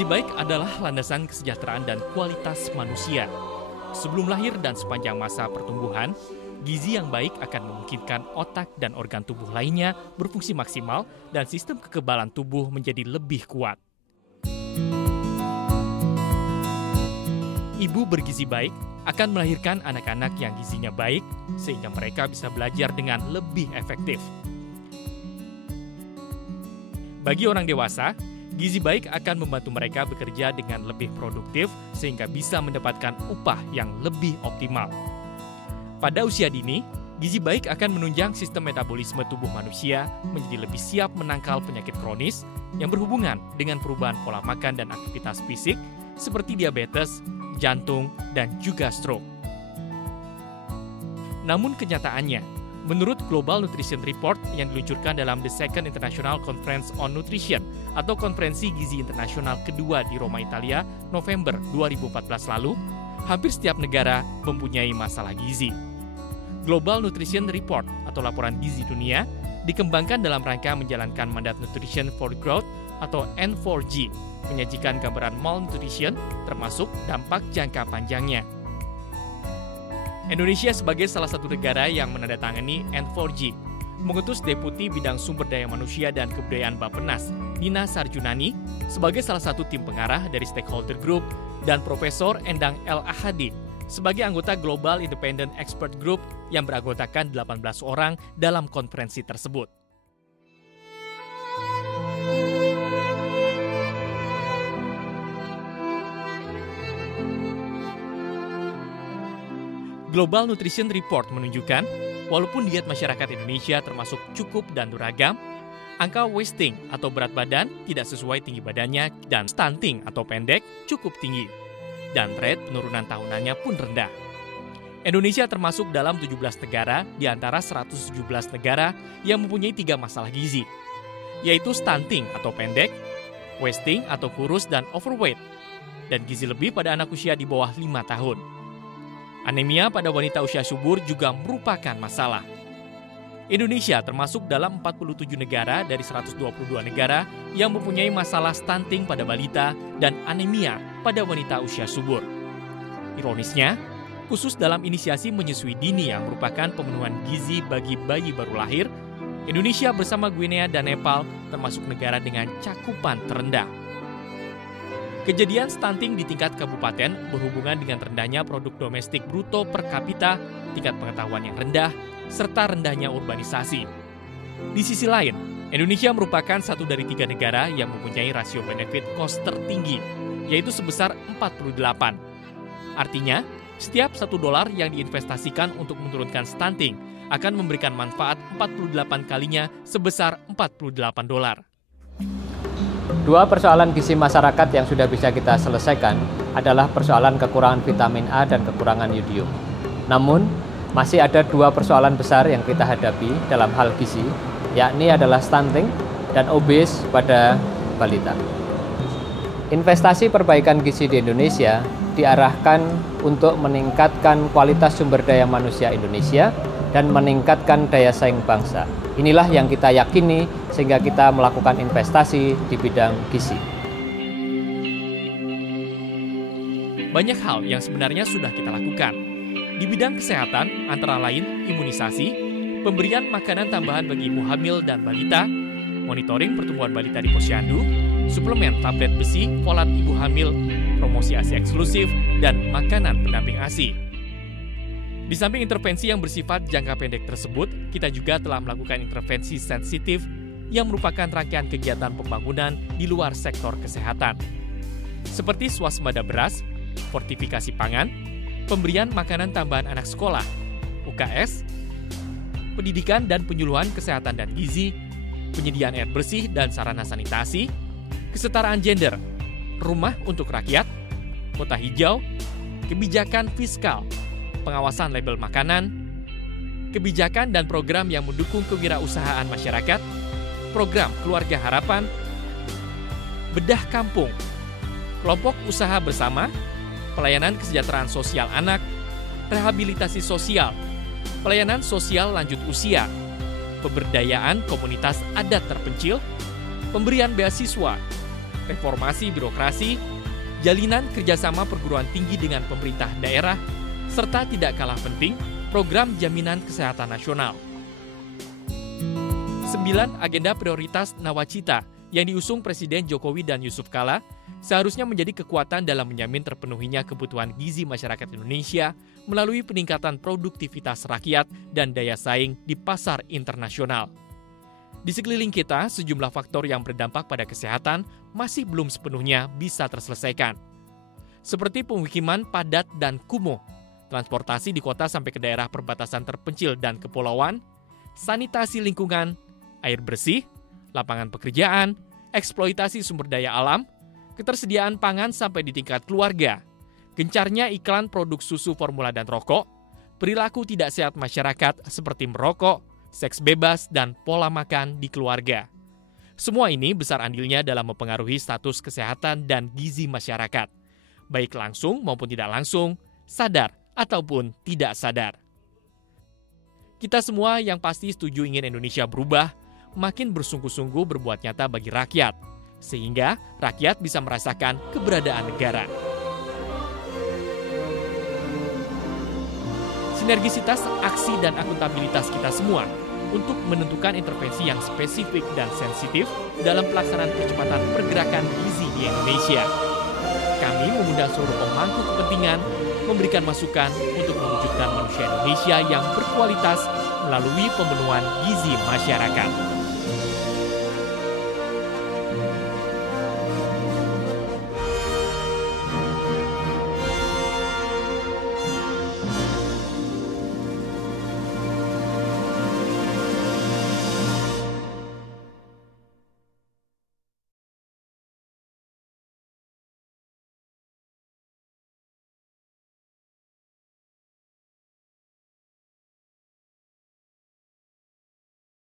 Gizi baik adalah landasan kesejahteraan dan kualitas manusia. Sebelum lahir dan sepanjang masa pertumbuhan, gizi yang baik akan memungkinkan otak dan organ tubuh lainnya berfungsi maksimal dan sistem kekebalan tubuh menjadi lebih kuat. Ibu bergizi baik akan melahirkan anak-anak yang gizinya baik sehingga mereka bisa belajar dengan lebih efektif. Bagi orang dewasa, gizi baik akan membantu mereka bekerja dengan lebih produktif sehingga bisa mendapatkan upah yang lebih optimal. Pada usia dini, gizi baik akan menunjang sistem metabolisme tubuh manusia menjadi lebih siap menangkal penyakit kronis yang berhubungan dengan perubahan pola makan dan aktivitas fisik seperti diabetes, jantung, dan juga stroke. Namun kenyataannya, menurut Global Nutrition Report yang diluncurkan dalam The Second International Conference on Nutrition atau Konferensi Gizi Internasional kedua di Roma, Italia, November 2014 lalu, hampir setiap negara mempunyai masalah gizi. Global Nutrition Report atau Laporan Gizi Dunia dikembangkan dalam rangka menjalankan mandat Nutrition for Growth atau N4G, menyajikan gambaran malnutrition termasuk dampak jangka panjangnya. Indonesia sebagai salah satu negara yang menandatangani N4G, mengutus Deputi Bidang Sumber Daya Manusia dan Kebudayaan Bappenas, Nina Sarjunani, sebagai salah satu tim pengarah dari stakeholder group, dan Profesor Endang L. Ahadi sebagai anggota Global Independent Expert Group yang beranggotakan 18 orang dalam konferensi tersebut. Global Nutrition Report menunjukkan, walaupun diet masyarakat Indonesia termasuk cukup dan beragam, angka wasting atau berat badan tidak sesuai tinggi badannya dan stunting atau pendek cukup tinggi. Dan rate penurunan tahunannya pun rendah. Indonesia termasuk dalam 17 negara di antara 117 negara yang mempunyai 3 masalah gizi, yaitu stunting atau pendek, wasting atau kurus dan overweight, dan gizi lebih pada anak usia di bawah 5 tahun. Anemia pada wanita usia subur juga merupakan masalah. Indonesia termasuk dalam 47 negara dari 122 negara yang mempunyai masalah stunting pada balita dan anemia pada wanita usia subur. Ironisnya, khusus dalam inisiasi menyusui dini yang merupakan pemenuhan gizi bagi bayi baru lahir, Indonesia bersama Guinea dan Nepal termasuk negara dengan cakupan terendah. Kejadian stunting di tingkat kabupaten berhubungan dengan rendahnya produk domestik bruto per kapita, tingkat pengetahuan yang rendah, serta rendahnya urbanisasi. Di sisi lain, Indonesia merupakan satu dari 3 negara yang mempunyai rasio benefit cost tertinggi, yaitu sebesar 48. Artinya, setiap $1 yang diinvestasikan untuk menurunkan stunting akan memberikan manfaat 48 kalinya sebesar $48. 2 persoalan gizi masyarakat yang sudah bisa kita selesaikan adalah persoalan kekurangan vitamin A dan kekurangan yodium. Namun, masih ada 2 persoalan besar yang kita hadapi dalam hal gizi, yakni adalah stunting dan obes pada balita. Investasi perbaikan gizi di Indonesia diarahkan untuk meningkatkan kualitas sumber daya manusia Indonesia dan meningkatkan daya saing bangsa. Inilah yang kita yakini sehingga kita melakukan investasi di bidang gizi. Banyak hal yang sebenarnya sudah kita lakukan. Di bidang kesehatan, antara lain imunisasi, pemberian makanan tambahan bagi ibu hamil dan balita, monitoring pertumbuhan balita di posyandu, suplemen tablet besi, folat ibu hamil, promosi ASI eksklusif, dan makanan pendamping ASI. Di samping intervensi yang bersifat jangka pendek tersebut, kita juga telah melakukan intervensi sensitif yang merupakan rangkaian kegiatan pembangunan di luar sektor kesehatan. Seperti swasembada beras, fortifikasi pangan, pemberian makanan tambahan anak sekolah, UKS, pendidikan dan penyuluhan kesehatan dan gizi, penyediaan air bersih dan sarana sanitasi, kesetaraan gender, rumah untuk rakyat, kota hijau, kebijakan fiskal, pengawasan label makanan, kebijakan dan program yang mendukung kewirausahaan masyarakat, program Keluarga Harapan, bedah kampung, kelompok usaha bersama, pelayanan kesejahteraan sosial anak, rehabilitasi sosial, pelayanan sosial lanjut usia, pemberdayaan komunitas adat terpencil, pemberian beasiswa, reformasi birokrasi, jalinan kerjasama perguruan tinggi dengan pemerintah daerah, serta tidak kalah penting, program jaminan kesehatan nasional. 9 agenda prioritas Nawacita yang diusung Presiden Jokowi dan Yusuf Kala seharusnya menjadi kekuatan dalam menjamin terpenuhinya kebutuhan gizi masyarakat Indonesia melalui peningkatan produktivitas rakyat dan daya saing di pasar internasional. Di sekeliling kita, sejumlah faktor yang berdampak pada kesehatan masih belum sepenuhnya bisa terselesaikan. Seperti pemukiman padat dan kumuh, transportasi di kota sampai ke daerah perbatasan terpencil dan kepulauan, sanitasi lingkungan, air bersih, lapangan pekerjaan, eksploitasi sumber daya alam, ketersediaan pangan sampai di tingkat keluarga, gencarnya iklan produk susu formula dan rokok, perilaku tidak sehat masyarakat seperti merokok, seks bebas, dan pola makan di keluarga. Semua ini besar andilnya dalam mempengaruhi status kesehatan dan gizi masyarakat, baik langsung maupun tidak langsung, sadar ataupun tidak sadar. Kita semua yang pasti setuju ingin Indonesia berubah, makin bersungguh-sungguh berbuat nyata bagi rakyat, sehingga rakyat bisa merasakan keberadaan negara. Sinergisitas aksi dan akuntabilitas kita semua untuk menentukan intervensi yang spesifik dan sensitif dalam pelaksanaan percepatan pergerakan gizi di Indonesia. Kami mengundang seluruh pemangku kepentingan memberikan masukan untuk mewujudkan manusia Indonesia yang berkualitas melalui pemenuhan gizi masyarakat.